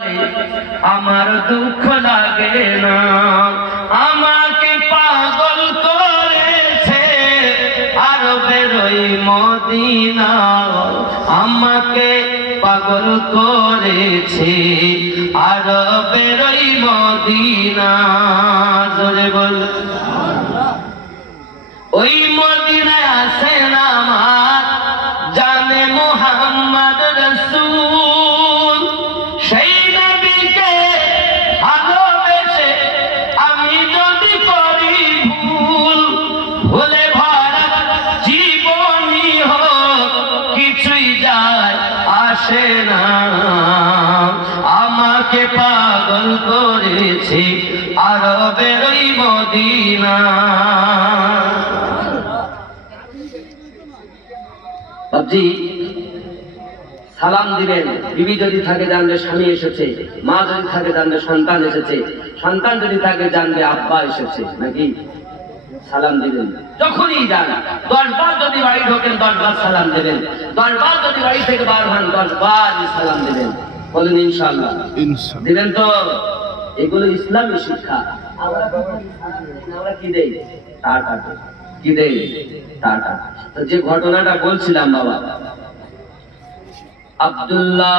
আমার দুঃখ লাগে না, আমাকে পাগল করেছে আরবের ওই মদিনা, আমাকে পাগল করেছে আরবের ওই মদিনা। জোরে বল, ওই মদিনায় আছেন আমার জানে মুহাম্মদ রাসূল। সেই নবীকে ভালোবেসে আমি যদি করি ভুল, ভুলে ভরা জীবনই হোক কিছুই যায় আসে না, আমাকে পাগল করেছে আরবের ওই মদিনা। বাবজি সালাম দিবেন, বিবি যদি থাকে জানবে স্বামী এসেছে, মা যদি থাকে জানবে সন্তান এসেছে, সন্তান যদি থাকে জানবে আব্বা এসেছে, নাকি? সালাম দিবেন যখনই যান। 10 বার যদি বাড়ি ঢোকেন 10 বার সালাম দেবেন, 10 বার যদি বাড়ি থেকে বার হন 10 বার সালাম দেবেন। বলেন ইনশাআল্লাহ দিবেন তো? এগুলো ইসলামী শিক্ষা। আমরা কি দেই? টাটা। কি দেই? টাটা। তো যে ঘটনাটা বলছিলাম বাবা, আব্দুল্লাহ